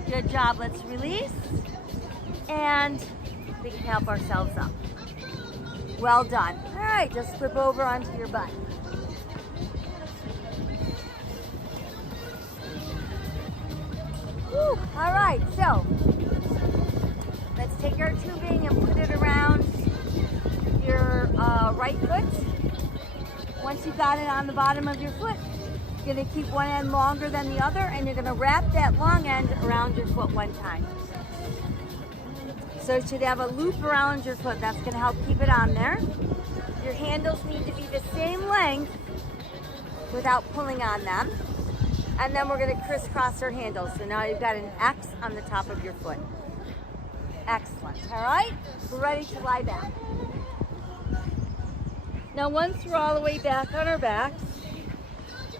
Good job. Let's release. And we can help ourselves up. Well done. All right, just flip over onto your butt. Woo. All right, so let's take our tubing and put it around your right foot. Once you've got it on the bottom of your foot, you're going to keep one end longer than the other, and you're going to wrap that long end around your foot 1 time. So you should have a loop around your foot. That's going to help keep it on there. Your handles need to be the same length without pulling on them. And then we're gonna crisscross our handles. So now you've got an X on the top of your foot. Excellent, all right? We're ready to lie back. Now once we're all the way back on our backs,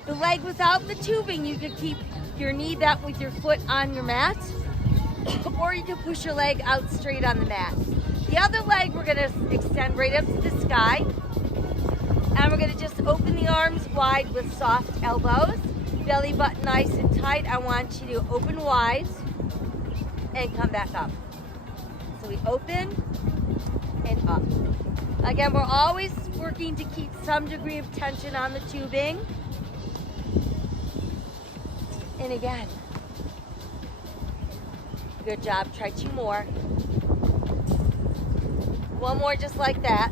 the leg without the tubing, you could keep your knee bent with your foot on your mat, or you can push your leg out straight on the mat. The other leg we're gonna extend right up to the sky, and we're gonna just open the arms wide with soft elbows, belly button nice and tight. I want you to open wide and come back up. So we open and up. Again, we're always working to keep some degree of tension on the tubing. And again. Good job, try 2 more. 1 more just like that.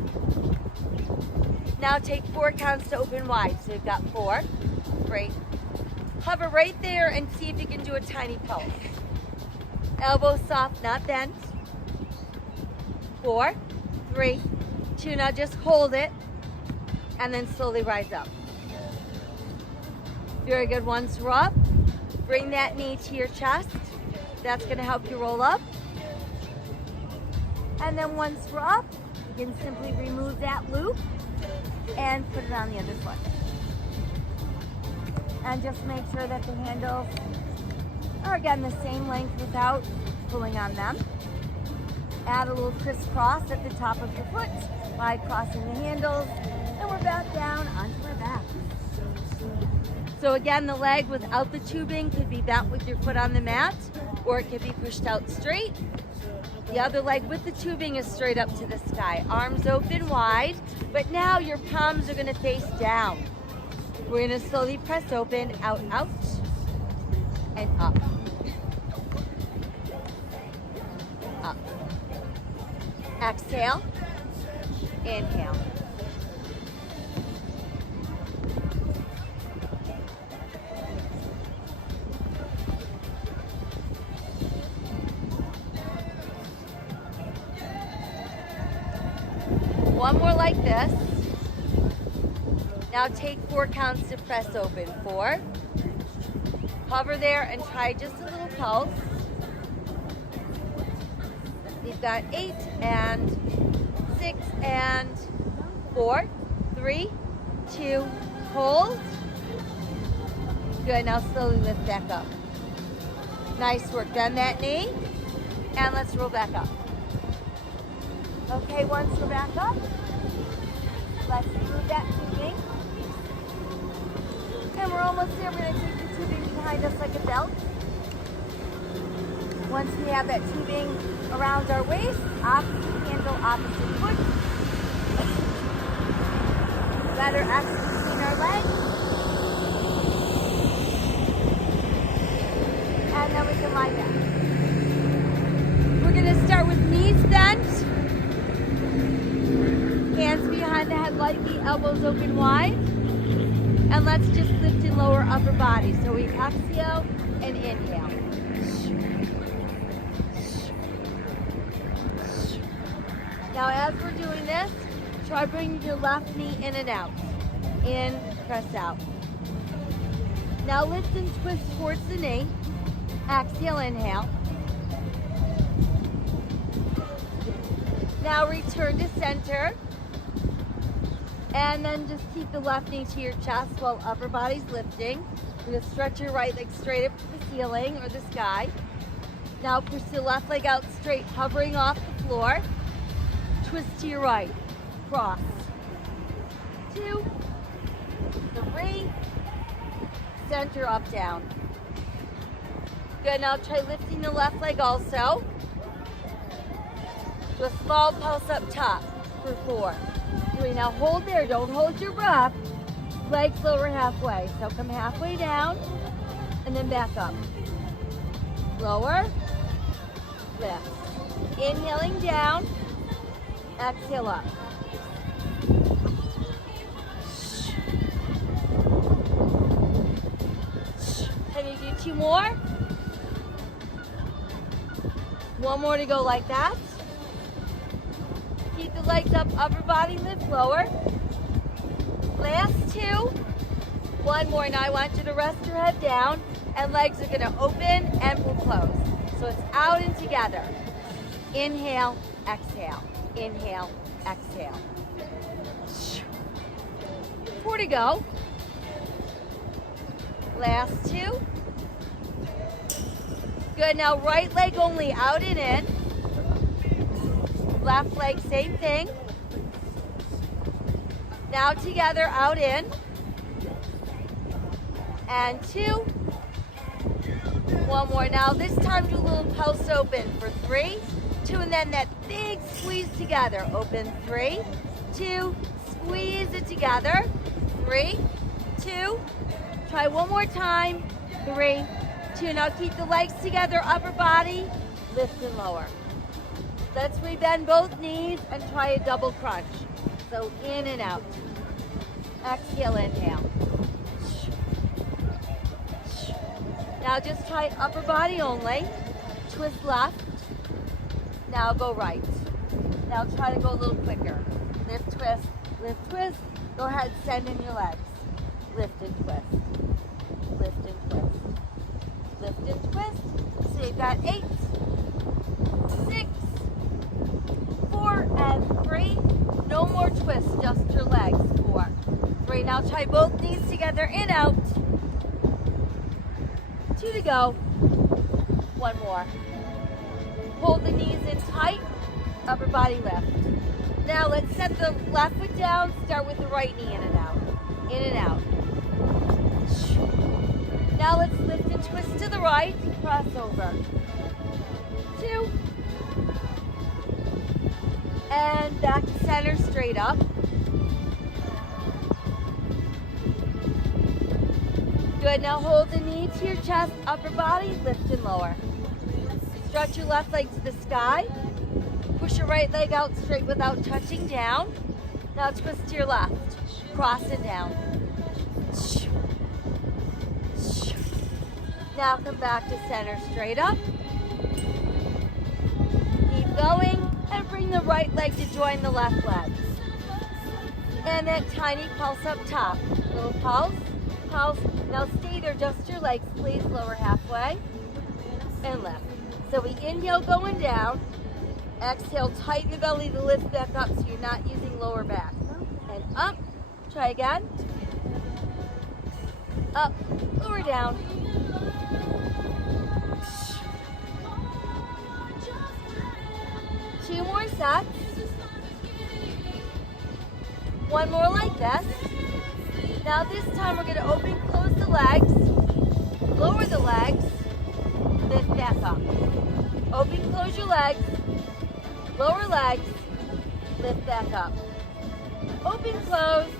Now take 4 counts to open wide. So you've got 4, great. Hover right there and see if you can do a tiny pulse. Elbows soft, not bent. 4, 3, 2, now just hold it and then slowly rise up. Very good, once we're up, bring that knee to your chest. That's gonna help you roll up. And then once we're up, you can simply remove that loop and put it on the other foot. And just make sure that the handles are again the same length without pulling on them. Add a little crisscross at the top of your foot by crossing the handles, and we're back down onto our back. So again, the leg without the tubing could be bent with your foot on the mat, or it could be pushed out straight. The other leg with the tubing is straight up to the sky. Arms open wide, but now your palms are gonna face down. We're gonna slowly press open, out, out, and up. Up. Exhale, inhale. One more like this. Now take 4 counts to press open. 4. Hover there and try just a little pulse. You've got 8 and 6 and 4, 3, 2, hold. Good, now slowly lift back up. Nice work, bend that knee, and let's roll back up. Okay, once we're back up, let's remove that tubing. And we're almost there. We're gonna take the tubing behind us like a belt. Once we have that tubing around our waist, opposite handle, opposite foot. Letter X between our legs. And then we can lie down. We're gonna start with knees bent. Hands behind the head lightly, elbows open wide. And let's just lift and lower upper body. So we exhale and inhale. Now as we're doing this, try bringing your left knee in and out. In, press out. Now lift and twist towards the knee. Exhale, inhale. Now return to center. And then just keep the left knee to your chest while upper body's lifting. You're gonna stretch your right leg straight up to the ceiling or the sky. Now push the left leg out straight, hovering off the floor. Twist to your right, cross. 2, 3, center up, down. Good, now try lifting the left leg also. Do a small pulse up top for 4. 3, now hold there, don't hold your breath. Legs lower halfway, so come halfway down and then back up. Lower, lift. Inhaling down, exhale up. Can you do 2 more? 1 more to go like that. keep the legs up, upper body lift lower. Last two. One more. Now I want you to rest your head down and legs are gonna open and will close. So it's out and together. Inhale, exhale. Inhale, exhale. 4 to go. Last two. Good, now right leg only, out and in. Left leg, same thing. Now together, out in. And two. One more. Now this time do a little pulse open for 3, 2, and then that big squeeze together. Open 3, 2, squeeze it together. 3, 2. Try one more time. 3, 2. Now keep the legs together, upper body, lift and lower. Let's rebend both knees and try a double crunch. So in and out. Exhale, inhale. Now just try upper body only. Twist left. Now go right. Now try to go a little quicker. Lift, twist, lift, twist. Go ahead, send in your legs. Lift and twist. Lift and twist. Lift and twist. So you've got 8, 6, 4, and 3. No more twists, just your legs. 4, 3. Now try both knees together, in, out. 2 to go. 1 more. Hold the knees in tight, upper body lift. Now let's set the left foot down, start with the right knee in and out. In and out. Now let's lift and twist to the right, cross over. 2. And back to center, straight up. Good, now hold the knee to your chest, upper body, lift and lower. Stretch your left leg to the sky. Push your right leg out straight without touching down. Now twist to your left. Cross it down. Now come back to center, straight up. Keep going and bring the right leg to join the left leg. And that tiny pulse up top. Little pulse, pulse. Now stay there, just your legs, please. Lower halfway and lift. So we inhale going down. Exhale, tighten the belly to lift back up so you're not using lower back. And up. Try again. Up, lower down. Two more sets. One more like this. Now this time we're going to open, close the legs, lower the legs, lift back up. Open, close your legs, lower legs, lift back up. Open, close,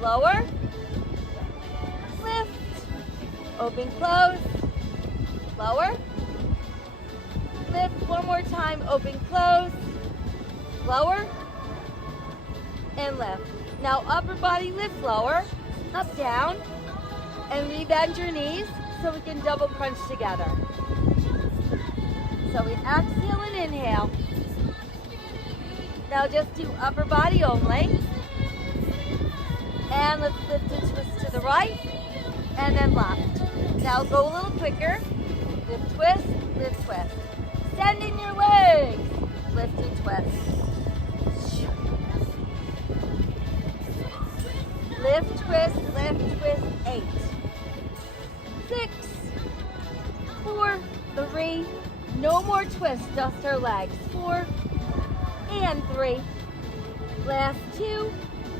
lower, lift, open, close, lower, lift. One more time, open, close, lower, and lift. Now upper body lift lower, up, down, and we bend your knees so we can double crunch together. So we exhale and inhale. Now just do upper body only. And let's lift and twist to the right, and then left. Now go a little quicker. Lift, twist, lift, twist. Send in your legs. Lift and twist. Lift, twist, 8. 6, 4, 3. No more twists, just our legs. 4 and 3. Last 2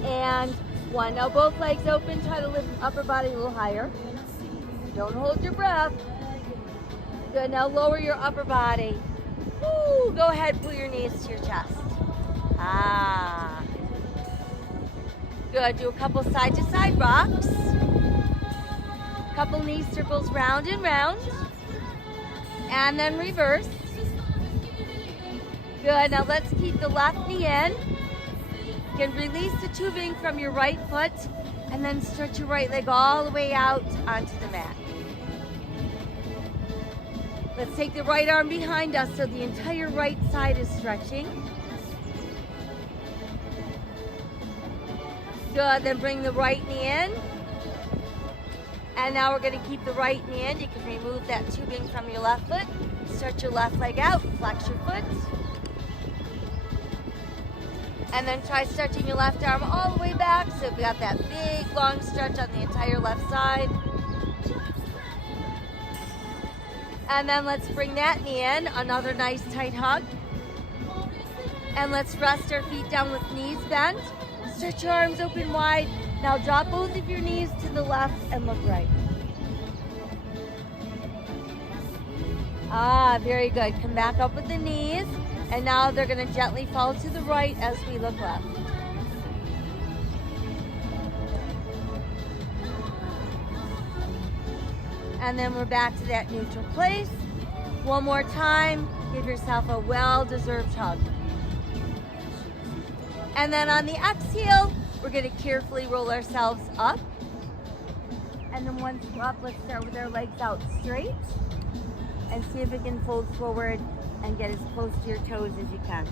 and 1. Now both legs open. Try to lift upper body a little higher. Don't hold your breath. Good. Now lower your upper body. Woo. Go ahead, pull your knees to your chest. Ah. Good. Do a couple side to side rocks. Couple knee circles round and round. And then reverse. Good. Now let's keep the left knee in. You can release the tubing from your right foot and then stretch your right leg all the way out onto the mat. Let's take the right arm behind us so the entire right side is stretching. Good, then bring the right knee in. And now we're gonna keep the right knee in. You can remove that tubing from your left foot. Stretch your left leg out, flex your foot. And then try stretching your left arm all the way back. So we got that big long stretch on the entire left side. And then let's bring that knee in, another nice tight hug. And let's rest our feet down with knees bent. Stretch your arms open wide. Now drop both of your knees to the left and look right. Ah, very good. Come back up with the knees. And now they're gonna gently fall to the right as we look left. And then we're back to that neutral place. One more time, give yourself a well-deserved hug. And then on the exhale, we're gonna carefully roll ourselves up. And then once we're up, let's start with our legs out straight. And see if we can fold forward and get as close to your toes as you can.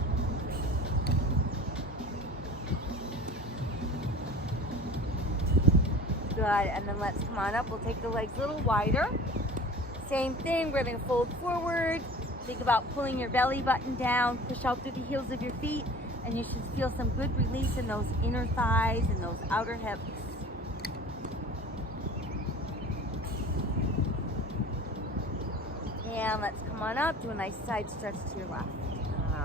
Good, and then let's come on up. We'll take the legs a little wider. Same thing, we're gonna fold forward. Think about pulling your belly button down, push out through the heels of your feet, and you should feel some good release in those inner thighs and those outer hips. And let's come on up, do a nice side stretch to your left.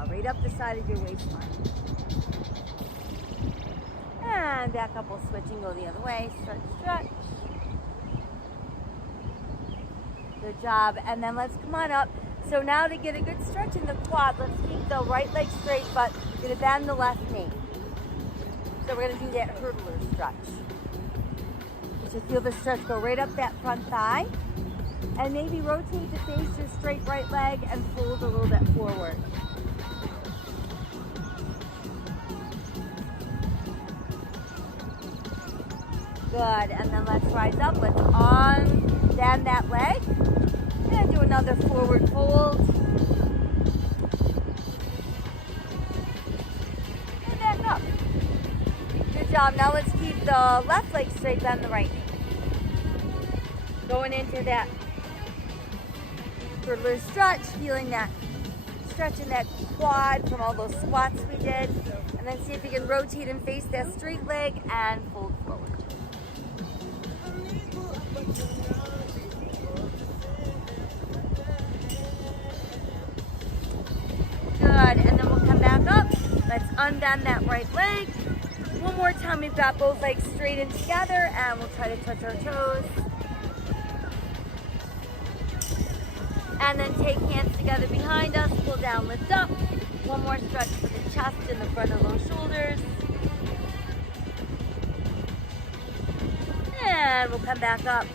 Right up the side of your waistline. And back up, we'll switch and go the other way. Stretch, stretch. Good job. And then let's come on up. So now to get a good stretch in the quad, let's keep the right leg straight, but we're gonna bend the left knee. So we're gonna do that hurdler stretch. You should feel the stretch go right up that front thigh. And maybe rotate to face your straight right leg and fold a little bit forward. Good, and then let's rise up. Let's bend that leg. And do another forward fold. And back up. Good job. Now let's keep the left leg straight, bend the right knee. Going into that hurdler stretch, feeling that stretch in that quad from all those squats we did. And then see if you can rotate and face that straight leg and fold forward. Good, and then we'll come back up. Let's unbend that right leg. One more time, we've got both legs straight in together, and we'll try to touch our toes. And then take hands together behind us, pull down, lift up. One more stretch for the chest and the front of those shoulders. And we'll come back up.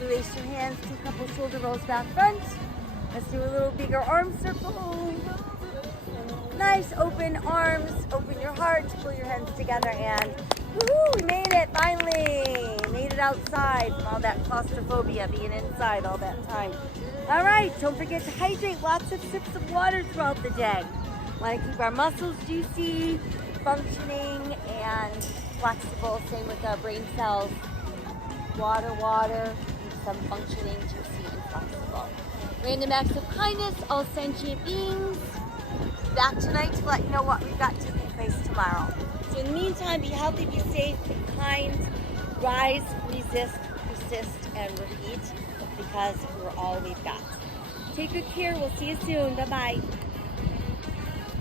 Release your hands, do a couple shoulder rolls back front. Let's do a little bigger arm circle. Nice open arms, open your heart, pull your hands together, and woohoo, we made it finally. Made it outside from all that claustrophobia being inside all that time. All right, don't forget to hydrate, lots of sips of water throughout the day. Want to keep our muscles juicy, functioning, and flexible. Same with our brain cells. Water, keep them functioning, juicy, and flexible. Random acts of kindness, all sentient beings. Back tonight to let you know what we've got taking place tomorrow. So in the meantime, be healthy, be safe, be kind, rise, resist, persist, and repeat, because we're all we've got. Take good care. We'll see you soon. Bye-bye.